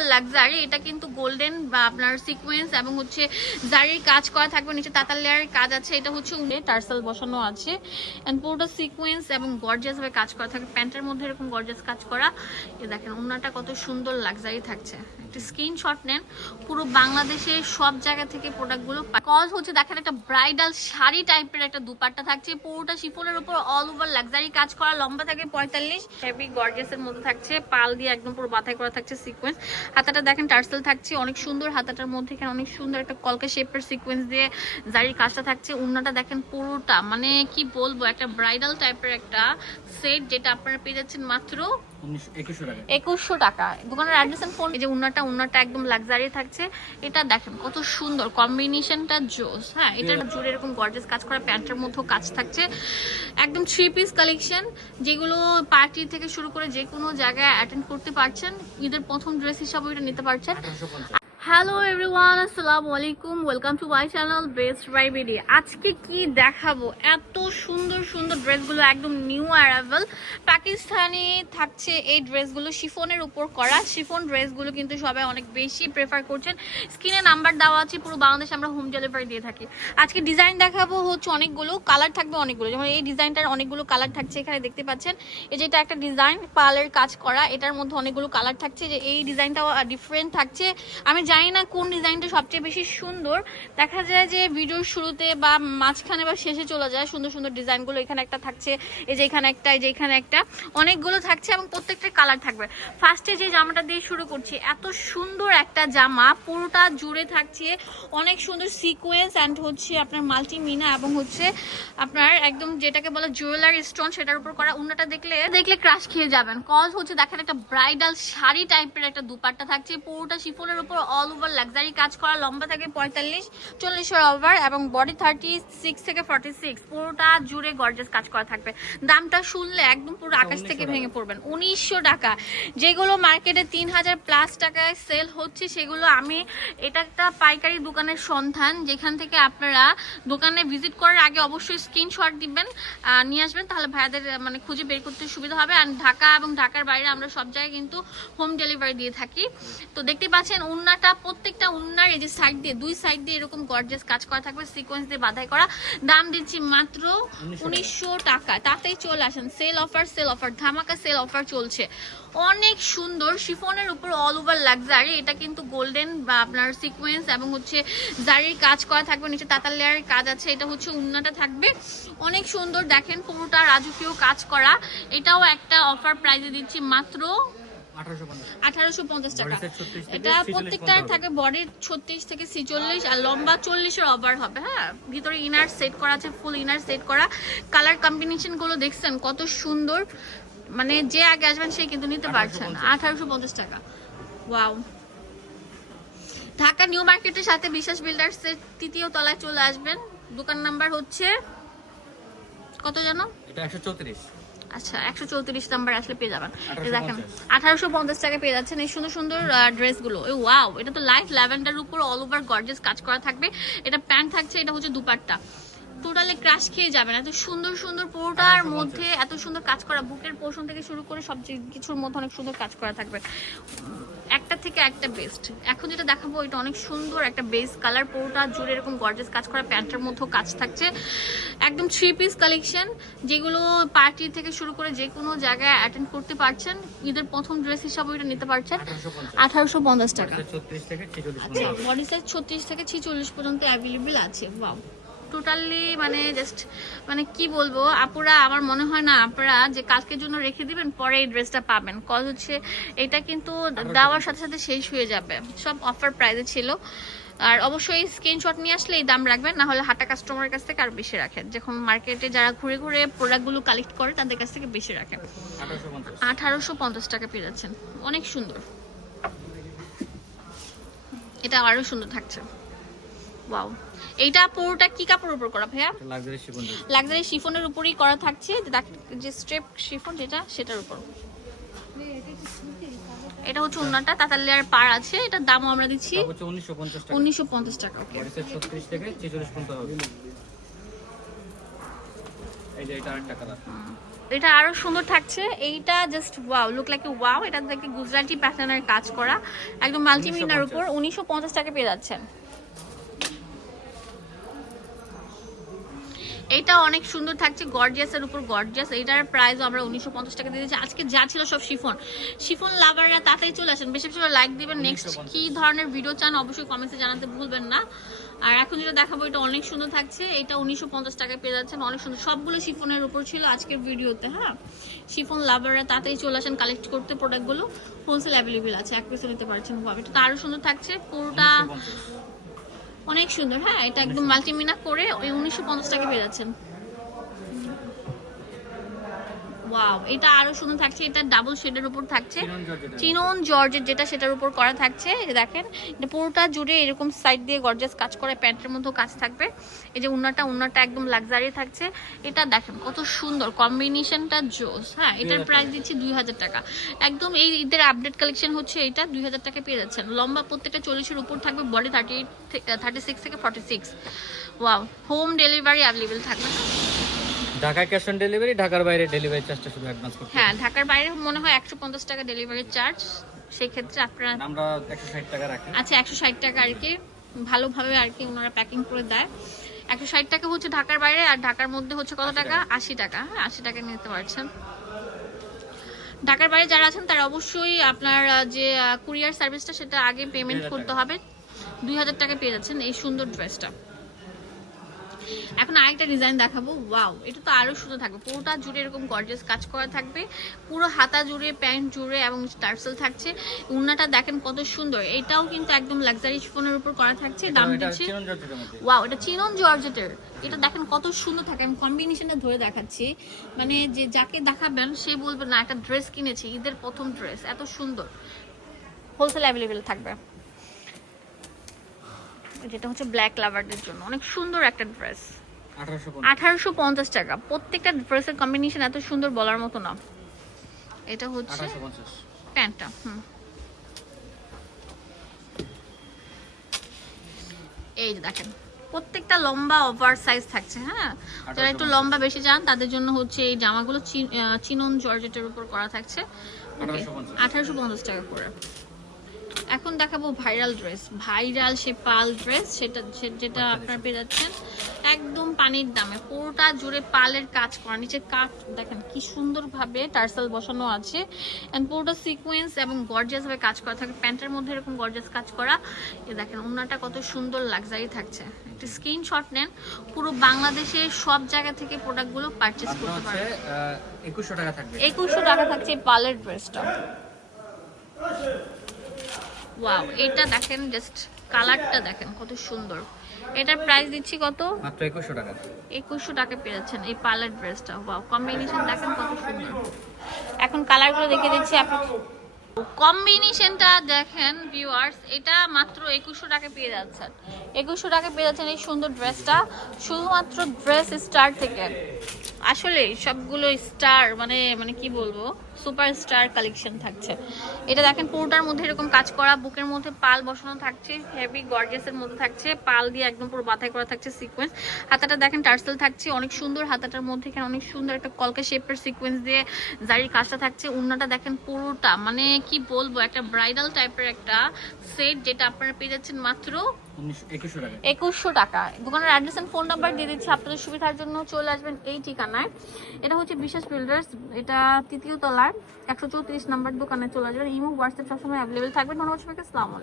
Over luxury. এটা কিন্তু golden বা আপনার সিকোয়েন্স এবং হচ্ছে জারির কাজ করা থাকবে, নিচে তাতাল লেয়ারের কাজ আছে। এটা হচ্ছে টার্সেল বসানো আছে এন্ড পুরোটা সিকোয়েন্স এবং গর্জিয়াস ভাবে কাজ করা থাকবে, প্যান্টের মধ্যে এরকম গর্জিয়াস কাজ করা। এই দেখেন ওন্নাটা কত সুন্দর লাক্সারি থাকছে। একটা স্ক্রিনশট নেন, পুরো বাংলাদেশের সব জায়গা থেকে প্রোডাক্টগুলো কজ হচ্ছে। দেখেন একটা ব্রাইডাল শাড়ি টাইপের একটা দুপাট্টা থাকছে, পুরোটা শিফনের উপর অল ওভার লাক্সারি কাজ করা, লম্বা থাকে 45, হেভি গর্জিয়াসের মধ্যে থাকছে, পাল দিয়ে একদম পুরো বাঁধাই করা থাকছে সিকোয়েন্স। হাতাটা দেখেন টার্সেল থাকছে, অনেক সুন্দর। হাতাটার মধ্যে এখানে অনেক সুন্দর একটা কলকা শেপের সিকোয়েন্স দিয়ে জারির কাজটা থাকছে। ওন্নাটা দেখেন পুরোটা মানে কি বলবো, একটা ব্রাইডাল টাইপের একটা সেট, যেটা আপনারা পেয়ে যাচ্ছেন মাত্র 2100 টাকা। দোকানের অ্যাড্রেস এন্ড ফোন। এই যে উন্নাটা একদম লাক্সারি থাকছে। এটা দেখেন কত সুন্দর কম্বিনেশনটা, জোস। হ্যাঁ, এটার জুড়ে এরকম গর্জিয়াস কাজ করা, প্যান্টের মধ্যে কাজ থাকছে, একদম 3 পিস কালেকশন, যেগুলো পার্টি থেকে শুরু করে যে কোনো জায়গায় অ্যাটেন্ড করতে পারছেন। ঈদের প্রথম ড্রেস হিসাবে এটা নিতে পারছেন। হ্যালো এভরিওয়ান, আসসালামু আলাইকুম, welcome to my channel Best Buy BD. আজকে কি দেখাবো, এত সুন্দর সুন্দর ড্রেসগুলো, একদম নিউ অ্যারাইভাল পাকিস্তানি থাকছে এই ড্রেসগুলো, শিফনের উপর করা। শিফন ড্রেসগুলো কিন্তু সবাই অনেক বেশি প্রেফার করছেন। স্ক্রিনে নাম্বার দেওয়া আছে, পুরো বাংলাদেশে আমরা হোম ডেলিভারি দিয়ে থাকি। আজকে ডিজাইন দেখাবো হচ্ছে অনেকগুলো, কালার থাকবে অনেকগুলো। যেমন এই ডিজাইনটার অনেকগুলো কালার থাকছে, এখানে দেখতে পাচ্ছেন। এই যেটা একটা ডিজাইন পার্লের কাজ করা, এটার মধ্যে অনেকগুলো কালার থাকছে। যে এই ডিজাইনটাও ডিফারেন্ট থাকছে। আমি জানি না কোন ডিজাইনটা সবচেয়ে বেশি সুন্দর। দেখা যায় যে ভিডিওর শুরুতে বা মাঝখানে বা শেষে চলে যায় সুন্দর সুন্দর ডিজাইনগুলো। এখানে একটা থাকছে, এই যে এখানে একটা, এই যে এখানে একটা, অনেকগুলো থাকছে এবং প্রত্যেকটা কালার থাকবে। ফার্স্টে যে জামাটা দিয়ে শুরু করছি, এত সুন্দর একটা জামা, পুরোটা জুড়ে থাকছে অনেক সুন্দর সিকোয়েন্স অ্যান্ড হচ্ছে আপনার মাল্টিমিনা এবং হচ্ছে আপনার একদম যেটাকে বলে জুয়েলারি স্টোন, সেটার উপর করা। উন্নাটা দেখলে ক্রাশ খেয়ে যাবেন। কজ হচ্ছে দেখেন একটা ব্রাইডাল শাড়ি টাইপের একটা দুপাট্টা থাকছে, পুরোটা শিফনের উপর অল ওভার লাক্সারি কাজ করা, লম্বা থাকে 45-40 ওভার এবং বডি 36 থেকে 46, পুরোটা জুড়ে গর্জিয়াস কাজ করা থাকবে। দামটা শুনলে একদম পুরো আকাশ থেকে ভেঙে পড়বেন। 1900 টাকা, যেগুলো মার্কেটে 3000 প্লাস টাকায় সেল হচ্ছে, সেগুলো আমি, এটা একটা পাইকারি দোকানের সন্ধান, যেখান থেকে আপনারা দোকানে ভিজিট করার আগে অবশ্যই স্ক্রিনশট দিবেন, নিয়ে আসবেন, তাহলে ভাইয়াদের মানে খুঁজে বের করতে সুবিধা হবে। আর ঢাকা এবং ঢাকার বাইরে আমরা সব জায়গায় কিন্তু হোম ডেলিভারি দিয়ে থাকি। তো দেখতে পাচ্ছেন উন্নাটা, প্রত্যেকটা উন্নার এই যে সাইড দিয়ে, দুই সাইড দিয়ে এরকম গর্জিয়াস কাজ করা থাকবে, সিকোয়েন্স দিয়ে বাঁধাই করা। দাম দিচ্ছি মাত্র 1900 টাকা। তাতেই চলে আসেন, সেল অফার, ধামাকা সেল অফার চলছে। অনেক সুন্দর শিফনের উপর অল ওভার লাক্সারি। এটা কিন্তু গোল্ডেন বা আপনার সিকোয়েন্স এবং হচ্ছে জারির কাজ করা থাকবে, নিচে তাতাল লেয়ারের কাজ আছে। এটা হচ্ছে উন্নাটা থাকবে অনেক সুন্দর, দেখেন পুরোটা রাজকীয় কাজ করা। এটাও একটা অফার প্রাইসে দিচ্ছি মাত্র 1850 টাকা। এটা প্রত্যেকটার থাকে বডির 36 থেকে 46 আর লম্বা 40-এর ওভার হবে। হ্যাঁ, ভিতরে ইনার সেট করা আছে, ফুল ইনার সেট করা। কালার কম্বিনেশন গুলো দেখছেন কত সুন্দর, মানে যে আগে আসবেন সেই কিন্তু নিতে পারছেন। 1850 টাকা। ওয়াও। ঢাকা নিউ মার্কেটের সাথে বিশ্বাস বিল্ডার্সের 3য় তলায় চলে আসবেন। দোকান নাম্বার হচ্ছে কত জানো? এটা 134। আচ্ছা, 134 নাম্বার আসলে পেয়ে যাবেন। দেখেন 1850 টাকা পেয়ে যাচ্ছেন এই সুন্দর সুন্দর ড্রেসগুলো। ওয়াও, এটা তো লাইট ল্যাভেন্ডার উপর অল ওভার গর্জিয়াস কাজ করা থাকবে। এটা প্যান্ট থাকছে, এটা হচ্ছে দুপাট্টা। টোটালি ক্রাশ খেয়ে যাবেন, এত সুন্দর সুন্দর পুরোটার মধ্যে এত সুন্দর কাজ করা, বুকের পোর্শন থেকে শুরু করে সব কিছুর মধ্যে অনেক সুন্দর কাজ করা থাকবে, একটা থেকে একটা বেস্ট। এখন যেটা দেখাবো এটা অনেক সুন্দর একটা বেস কালার, পুরোটা জুড়ে এরকম গর্জিয়াস কাজ করা, প্যান্টের মধ্যেও কাজ থাকছে, একদম 3 পিস কালেকশন, যেগুলো পার্টি থেকে শুরু করে যে কোনো জায়গায় অ্যাটেন্ড করতে পারছেন। ঈদের প্রথম ড্রেস হিসাবে এটা নিতে পারছেন 1850 টাকা। আচ্ছা, বডি সাইজ 36 থেকে 46 পর্যন্ত অ্যাভেলেবেল আছে। ওয়াও, টোটালি মানে জাস্ট মানে কি বলবো আপুরা, আমার মনে হয় না আপনারা যে কালকের জন্য রেখে দিবেন পরে এই ড্রেসটা পাবেন। কজ হচ্ছে এটা কিন্তু দেওয়ার সাথে সাথে শেষ হয়ে যাবে, সব অফার প্রাইসে ছিল। আর অবশ্যই স্ক্রিনশট নিয়ে আসলে এই দাম রাখবেন, না হলে হাটা কাস্টমারের কাছ থেকে আরো বেশি রাখেন। যখন মার্কেটে যারা ঘুরে ঘুরে প্রোডাক্টগুলো কালেক্ট করে তাদের কাছ থেকে বেশি রাখেন। 1850 টাকা পেয়ে যাচ্ছেন, অনেক সুন্দর। এটা আরো সুন্দর থাকছে। ওয়াও, এইটা পুরোটা কি কাপড়ের উপর করা ভাইয়া? লাক্সারি শিফনের উপরই করা থাকছে, যে স্ট্রেপ শিফন যেটা, সেটার উপর। এটা হচ্ছে উন্নাটা, তাতাল লেয়ার পার আছে। এটার দামও আমরা দিচ্ছি 1950 টাকা। ওকে, 36 থেকে 46 পর্যন্ত হবে। এই যে এটা আরেকটা কালার, এটা আরো সুন্দর থাকছে। এইটা just wow, look like wow. এটা দেখে গুজরাটি প্যাটার্নের কাজ করা, একদম মাল্টিমিনার উপর 1950 টাকা পেয়ে যাচ্ছেন। এটা অনেক সুন্দর থাকছে, গর্জিয়াসের উপর গর্জিয়াস। এইটার প্রাইসও আমরা 1950 টাকা দিয়ে দিচ্ছি। আজকে যা ছিল সব শিফন। শিফন লাভাররা তাড়াতাড়ি চলে আসেন, বেশি বেশি লাইক দিবেন। নেক্সট কি ধরনের ভিডিও চান অবশ্যই কমেন্টসে জানাতে ভুলবেন না। আর এখন যেটা দেখাবো এটা অনেক সুন্দর থাকছে, এটা 1950 টাকায় পেয়ে যাচ্ছেন, অনেক সুন্দর। সবগুলো শিফনের উপর ছিল আজকের ভিডিওতে। হ্যাঁ, শিফন লাভাররা তাড়াতাড়ি চলে আসেন কালেক্ট করতে। প্রোডাক্টগুলো হোলসেল অ্যাভেলেবেল আছে, এক পিসে নিতে পারছেন। এটা তো আরো সুন্দর থাকছে, পুরোটা অনেক সুন্দর। হ্যাঁ, এটা একদম মাল্টিমিনা করে ওই 1950 টাকা পেয়ে যাচ্ছেন। ওয়াও, এটা আরো সুন্দর থাকছে। এটা ডাবল শেডের উপর থাকছে, চিনন জর্জেট যেটা, সেটার উপর করা থাকছে। এই দেখেন, এটা পুরোটা জুড়ে এরকম সাইড দিয়ে গর্জিয়াস কাজ করে, প্যান্টের মধ্যেও কাজ থাকবে। এই যে উন্নাটা একদম লাক্সারি থাকছে। এটা দেখেন কত সুন্দর কম্বিনেশনটা, জোস। হ্যাঁ, এটার প্রাইস দিচ্ছি 2000 টাকা। একদম এই ঈদের আপডেট কালেকশন হচ্ছে এটা, 2000 টাকা পেয়ে যাচ্ছেন। লম্বা প্রত্যেকটা 40-এর উপর থাকবে, বডি 36 থেকে 46। ওয়াও, হোম ডেলিভারি অ্যাভেলেবেল থাকবে। ঢাকা ক্যাশ অন ডেলিভারি, ঢাকার বাইরে ডেলিভারি চার্জটা শুধু অ্যাডভান্স করতে হবে। হ্যাঁ, ঢাকার বাইরে মনে হয় 150 টাকা ডেলিভারি চার্জ, সেই ক্ষেত্রে আপনারা আমরা 160 টাকা রাখি। আচ্ছা, 160 টাকা আর কি ভালোভাবে আর কি ওনারা প্যাকিং করে দেয়। 160 টাকা হচ্ছে ঢাকার বাইরে, আর ঢাকার মধ্যে হচ্ছে কত টাকা? 80 টাকা। হ্যাঁ, 80 টাকা নিতে পারছেন। ঢাকার বাইরে যারা আছেন তারা অবশ্যই আপনার যে কুরিয়ার সার্ভিসটা সেটা আগে পেমেন্ট করতে হবে। 2000 টাকা পেয়ে যাচ্ছেন এই সুন্দর ড্রেসটা। এখন আরেকটা ডিজাইন দেখাবো। ওয়াও, এটা তো আরো সুন্দর থাকবে, পুরোটা জুড়ে এরকম গর্জিয়াস কাজ করা থাকবে, পুরো হাতা জুড়ে, প্যান্ট জুড়ে এবং টার্সেল থাকছে। উন্নাটা দেখেন কত সুন্দর, এটাও কিন্তু একদম লাক্সারি শিফনের উপর করা থাকছে। দাম দিচ্ছে, ওয়াও, এটা চিনন জর্জেটের। এটা দেখেন কত সুন্দর থাকে, আমি কম্বিনেশনটা ধরে দেখাচ্ছি, মানে যে যাকে দেখাবেন সে বলবে না একটা ড্রেস কিনেছি, ঈদের প্রথম ড্রেস, এত সুন্দর। হোলসেল অ্যাভেলেবেল থাকবে। যেটা হচ্ছে ব্ল্যাক লাভারদের জন্য অনেক সুন্দর একটা ড্রেস, 1850 টাকা। প্রত্যেকটা ড্রেসের কম্বিনেশন এত সুন্দর বলার মতো না। এটা হচ্ছে প্যান্টটা। এই যে দেখেন প্রত্যেকটা লম্বা ওভার সাইজ থাকছে। হ্যাঁ, যারা একটু লম্বা বেশি চান তাদের জন্য হচ্ছে এই জামাগুলো চিনন জর্জেটের উপর করা থাকছে, 1850 টাকা করে। এখন দেখাবো ভাইরাল ড্রেস, ভাইরাল সে পাল ড্রেস, যেটা আপনারা পেয়ে যাচ্ছেন একদম পানির দামে। পুরোটা জুড়ে পালের কাজ করা, নিচে কাট দেখেন কি সুন্দর ভাবে টার্সেল বসানো আছে, এন্ড পুরোটা সিকোয়েন্স এবং গর্জিয়াস ভাবে কাজ করা থাকে। প্যান্টের মধ্যে এরকম গর্জিয়াস কাজ করা। এই দেখেন উন্নাটা কত সুন্দর লাক্সারি থাকছে। একটা স্ক্রিনশট নেন, পুরো বাংলাদেশের সব জায়গা থেকে প্রোডাক্টগুলো পারচেজ করতে পারবেন। 2100 টাকা থাকবে, 2100 টাকা থাকছে এই পালের ড্রেসটা। ওয়াও, এটা দেখেন জাস্ট কালারটা দেখেন কত সুন্দর। এটার প্রাইস দিচ্ছি কত? মাত্র 2100 টাকা। 2100 টাকা পেয়ে যাচ্ছেন এই পার্লার ড্রেসটা। ওয়াও, কম্বিনেশন দেখেন কত সুন্দর। এখন কালারগুলো দেখে দিচ্ছি আপনাদের, কম্বিনেশনটা দেখেন ভিউয়ার্স। এটা মাত্র 2100 টাকা পেয়ে যাচ্ছেন, 2100 টাকা পেয়ে যাচ্ছেন এই সুন্দর ড্রেসটা, শুধুমাত্র ড্রেস স্টার থেকে। আসলে সবগুলো স্টার, মানে কি বলবো, সুপার স্টার কালেকশন থাকছে। এটা দেখেন পুরোটার মধ্যে এরকম কাজ করা, বুকের মধ্যে পাল বসানো থাকছে, হেভি গর্জিয়াসের মধ্যে থাকছে, পাল দিয়ে একদম পুরো বাঁধাই করা থাকছে সিকোয়েন্স। হাতাটা দেখেন টার্সেল থাকছে, অনেক সুন্দর। হাতাটার মধ্যে এখানে অনেক সুন্দর একটা কলকা শেপের সিকোয়েন্স দিয়ে জারির কাজটা থাকছে। উন্নাটা দেখেন পুরোটা, মানে কি বলবো, একটা ব্রাইডাল টাইপের একটা সেট, যেটা আপনারা পেয়ে যাচ্ছেন মাত্র 2100 টাকা। দোকানের অ্যাড্রেস এন্ড ফোন নাম্বার দিয়ে দিচ্ছি আপনাদের সুবিধার জন্য, চলে আসবেন এই ঠিকানায়। এটা হচ্ছে বিশ্বাস বিল্ডার্স, এটা 3য় তলায় 134 নাম্বার দোকানে চলে আসবেন। ইমো হোয়াটসঅ্যাপ সবসময় অ্যাভেলেবেল থাকবে। ধন্যবাদ সবাইকে, আসসালামু আলাইকুম।